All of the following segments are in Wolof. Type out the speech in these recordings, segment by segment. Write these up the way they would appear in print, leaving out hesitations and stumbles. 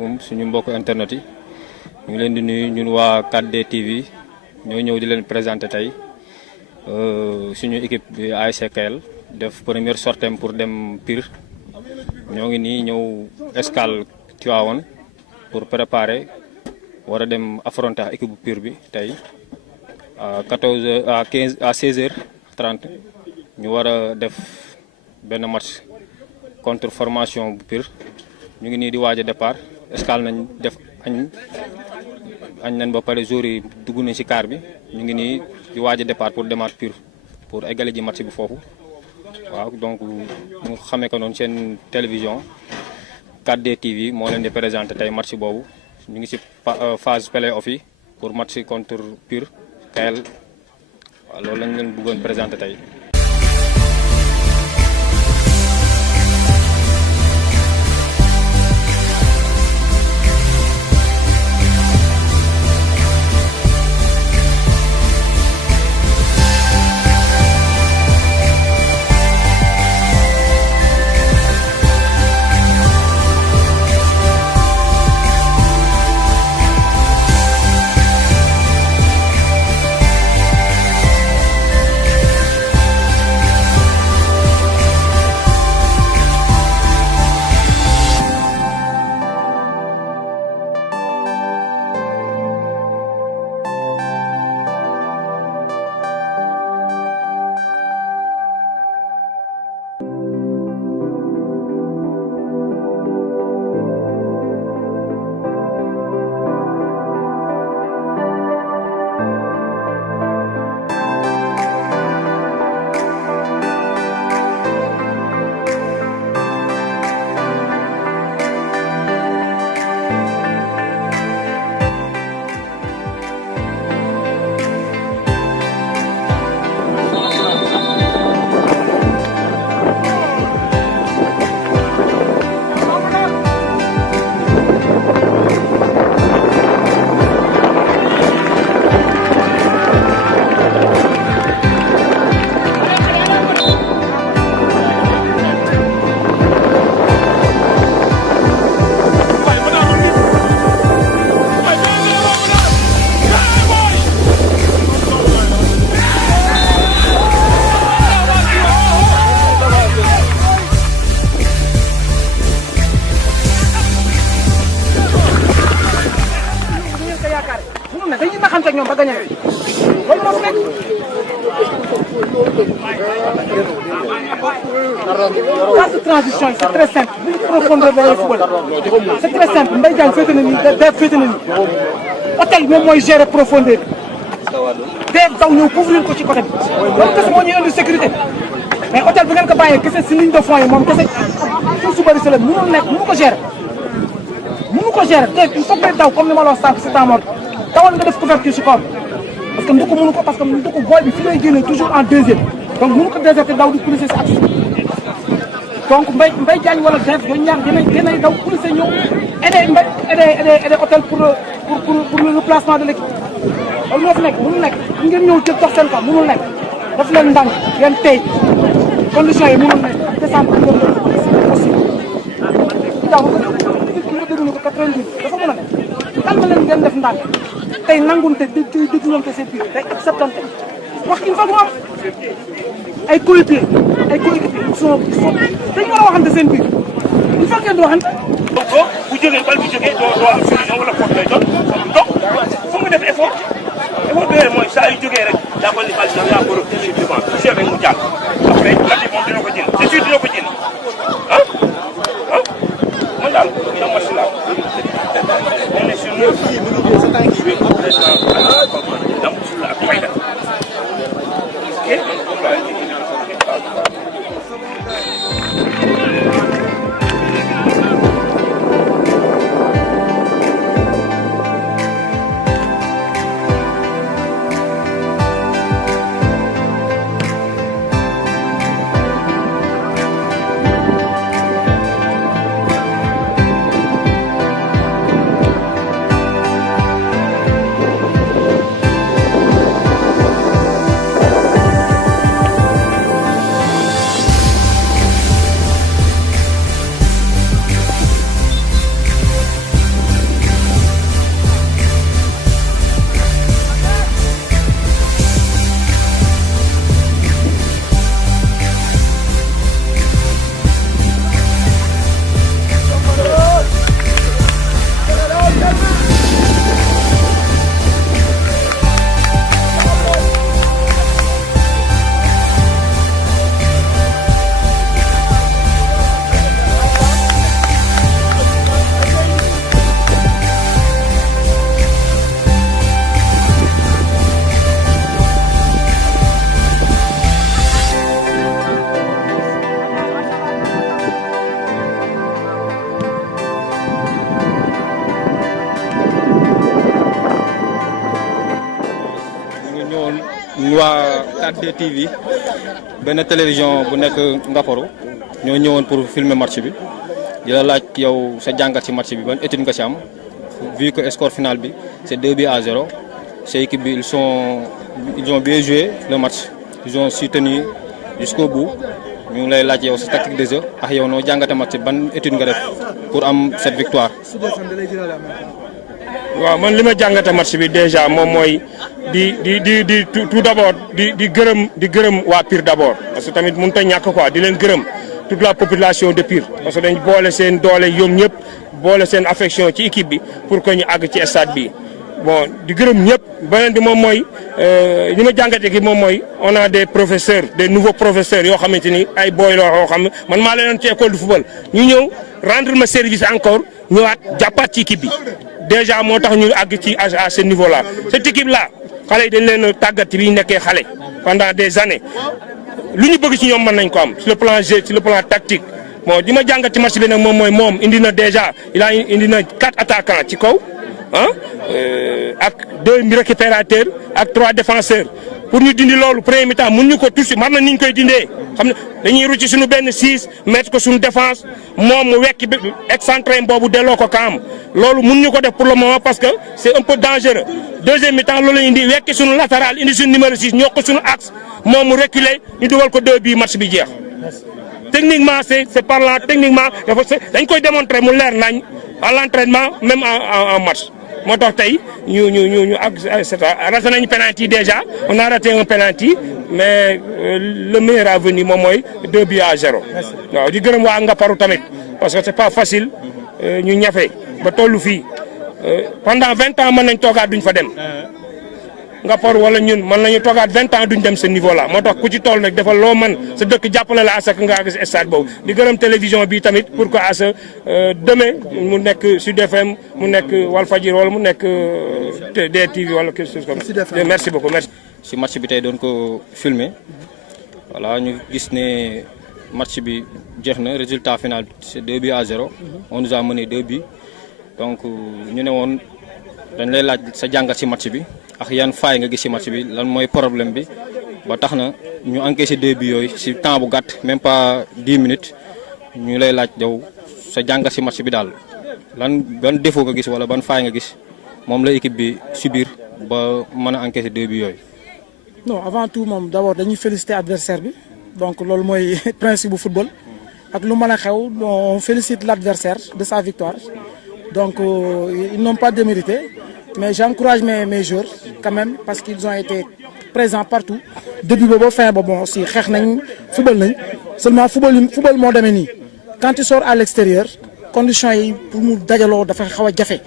asalaamaaleykum suñu mbokk internet yi ñu ngi leen di nuyu ñun waa 4D TV ñoo ñëw di leen présenter tey suñu équipe bi ASC Kayel def première sortie pour dem Pire ñoo ngi nii ñëw escale Tivaouane pour préparer war a dem affronter ak équipe bu Pire bi tey à 14h à 15 à 16h30 ñu war a def benn match contre formation bu Pire ñu ngi nii di waaj a départ escale nañ def añ nañ ba pare jour yi dugg nañ ci car bi ñu ngi nii di waaj a départ pour demaat Pire pour égale ji match bi foofu waaw donc ñu xamee ko noonu seen télévision 4D TV moo leen di présenter tey match boobu ñu ngi ci phase play-off yi pour match contre Pire Kayel waaw loolu lañ leen bëggoon présenter tey. Phase de transition, c'est très simple. Profondeur de football. C'est très simple. Mbaye Diagne féete na nii def féete na nii. Hôtel moom mooy gérer profondeur bi. Def daw ñëw couvrir ko ci côté bi. loolu kese moo ñuy indi sécurité. mais hôtel bu ngeen ko bàyyee kese si ligne de fond yi moom kese suuf su bëri si la mënul nekk mënu ko gérer. mënu ko gérer te il faut que daw comme ni ma la wax sànq si temps mort dawal nga def couverture si kaw parce que nduku mënu ko parce que nduku booy bi fi lay génnee toujours en deuxième donc mënu ko déserté daw di pousser si axe donc Mbaye Diagne wala Def ñooñu ñaar dinañ daw pousser ñëw aider hôtel pour le replacement de l'équipe loolu moo fi nekk mënul nekk ngeen ñëw jël dox seen kaw mënul nekk daf leen ndànk ngeen tey conditions yi mënul nekk descente bi ngeen possible daw nga déglu ko 90 dafa mën a nekk calme leen ngeen def ndànk tey nangunte dégluwante seen biir tey acceptante wax il faut mu am ay coéquipiers dañu war a waxante seen biir il faut ngeen di waxante. donc bu jógee bal bu jógee doo am solution wala faute lay doon donc foog nga def effort bi mooy saa yu jógee rek jàppal ni bal bi yaa ko ci devant touché rek mu jàll après Latif moom dina ko jënd c'est sûr dina ko jënd man daal sa match la on est sur le ak fayda ñu waa 4D TV benn télévision bu nekk Ngaparou ñoo ñëwoon pour filmer match bi di la laaj yow sa jàngat ci match bi ban étude nga ci am vu que score final bi c'est 2-0 ces équipes bi ils ont bien joué le match ils ont su tenir jusqu'au bout ñu ngi lay laaj yow sa tactique de jeu ak yow noo jàngate match ban étude nga def pour am cette victoire. waaw man li ma jàngate match bi déjà moom mooy di tout d'abord di gërëm waa Pire d'abord parce que tamit mënut a ñàkk quoi di leen gërëm toute la population de Pire parce que dañ boole seen doole yom ñëpp boole seen affection ci équipe bi pour que ñu àgg ci stade bi bon di gërëm ñëpp beneen bi moom mooy li ma jàngate gi moom mooy on a des professeurs des nouveaux professeurs yoo xamante ni ay booy la yoo xam ne man maa leen ci école de football ñu ñëw rendre ma service encore ñëwaat jàppaat ci équipe bi déjà moo tax ñu àgg ci à ce niveau là cette équipe là xale yi dañ leen tàggat bi ñu nekkee xale pendant des années lu ñu bëgg ci ñoom mën nañ ko am sur le plan jeu sur le plan tactique bon li ma jàngat ci match bi nag moom mooy moom indi na déjà indi na 4 attaquants ci kaw ak 2 récupérateurs ak 3 défenseurs pour ñu dindi loolu premier mi-temps mun ñu ko touché mar na ni ñu koy dindee xam ne dañuy rucci suñu benn 6 mettre ko suñu défense moom mu wekki excentré boobu delloo ko kaam loolu mun ñu ko def pour le moment parce que c'est un peu dangereux deuxième mi-temps loolu la indi wekki suñu latéral indi suñu numéro 6 ñoo ko suñu axe moom mu reculer ñu dugal ko 2 bii match bi jeex techniquement c'est parlant techniquement dañ koy démontrer mu leer nañ à l'entraînement même en match moo tax tey ñu raté nañu penalty déjà on a raté un penalty mais le meilleur à venir moom mooy 2-0 waaw di gërëm waa Ngaparou tamit parce que c'est pas facile ñu ñafe ba tollu fii pendant 20 ans mën nañ toogaat duñ fa dem Ngaparou wala ñun mën nañu toogaat 20 ans duñ dem ce niveau là moo tax ku ci toll nag defal loo mën sa dëkk jàppale la asak nga àgg si stade boobu di gërëm télévision bi tamit pour que asa demain mu nekk Sud FM mu nekk Walfadjri wala mu nekk DTV wala quelque chose comme ça. Merci beaucoup merci. si match bi tey doon ko filmer voilà ñu gis ne match bi jeex na résultat final c'est 2-0 on nous a mené 2 buts donc ñu ne woon dañ lay laaj sa jàngat ci match bi. ak yan faay nga gis ci match bi lan mooy problème bi ba tax na ñu encaissé 2 buts yooyu ci temps bu gàtt même pas 10 minutes ñu lay laaj yow sa jàngat ci match bi daal ban défaut nga gis wala ban faay nga gis moom la équipe bi subir ba mën a encaissé 2 buts yooyu. non avant tout moom d'abord dañuy féliciter adversaire bi donc loolu mooy principe bu football ak lu mën a xew on félicite l'adversaire de sa victoire donc ils n'ont pas démérité. Mais j'encourage mes joueurs quand même parce qu'ils ont été présents partout début ba fin ba bon aussi xeex nañ football nañ seulement football moo demee nii quand tu sors à l'extérieur conditions yi pour mu dajaloo dafa xaw a jafe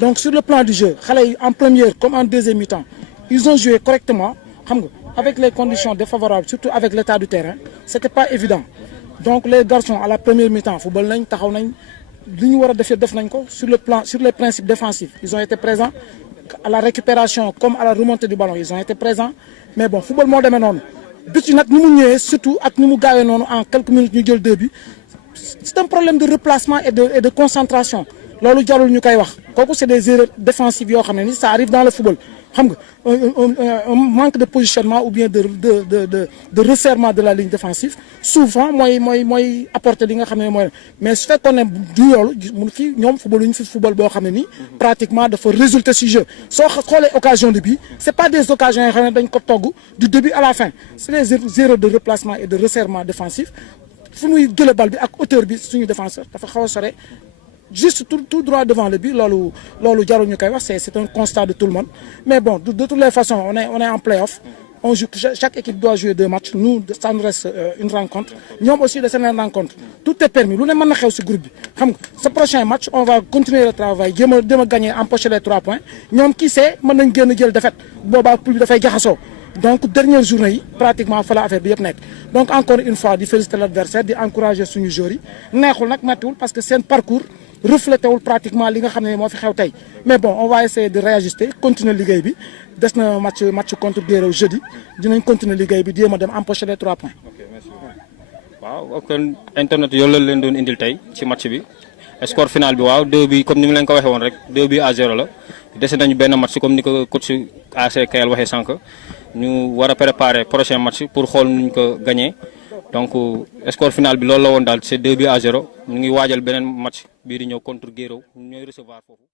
donc sur le plan du jeu xale yi en première comme en deuxième mi-temps ils ont joué correctement xam nga avec les conditions défavorables surtout avec l'état du terrain c'était pas évident donc les garçons à la première mi-temps football nañ taxaw nañ li ñu war a def nañ ko sur les principes défensifs ils ont été présents à la récupération comme à la remontée du ballon ils ont été présents mais bon football moo demee noonu but yi nag ni mu ñëwee surtout ak ni mu gaawee noonu en quelques minutes ñu jël 2 buts c'est un problème de replacement et de concentration loolu jarul ñu koy wax kooku c'est des erreurs défensives yoo xam ne ni ça arrive dans le football xam nga un manque de positionnement ou bien de resserrement de la ligne défensive souvent mooy apporter li nga xam ne mooy mais su fekkoon ne du loolu mun fii ñoom football ñu fi football boo xam ne nii pratiquement dafa résulter ci jeu soo xoolee occasion de but c'est pas des occasions yoo xam ne dañ ko togg du début à la fin c'est des erreurs de replacement et de resserrement défensif fu muy jëlee bal bi ak hauteur bi suñu défenseur dafa xaw a sore juste tout droit devant le but loolu jarul ñu koy wax c'est un constat de tout le monde mais bon de toutes les façons on est en play-off on joue chaque équipe doit jouer 2 matchs nous ça nous reste une rencontre ñoom aussi de seen rencontre tout est permis lu ne mën na xew ci groupe bi xam nga ce prochain match on va continuer le travail jéem a gagner empocher les 3 points ñoom qui sait mën nañ génn jël défaite boobaa poule bi dafay jaxasoo donc dernière journée yi pratiquement fa la affaire bi yëpp nekk donc encore une fois di féliciter l'adversaire di encourager suñu joueurs yi neexul nag mettiwul parce que seen parcours reflété wul pratiquement li nga xam ne moo fi xew tey mais bon on va essayer de réajuster continuer liggéey bi des na match contre Guéréo jeudi dinañ continuer liggéey bi jéem a dem empocher les 3 points. ok merci waaw kon internet yow la leen doon indil tey ci match bi score final bi waaw 2 bi comme ni mu leen ko waxee woon rek 2-0 la dese nañu benn match comme ni ko coach ASC Kayel waxee sànq ñu war a préparer prochain match pour xool nuñ ko gagné donc score final bi loolu la woon daal c'est 2-0 ñu ngi waajal beneen match bii di ñëw contre Guéréo ñooy recevoir foofu.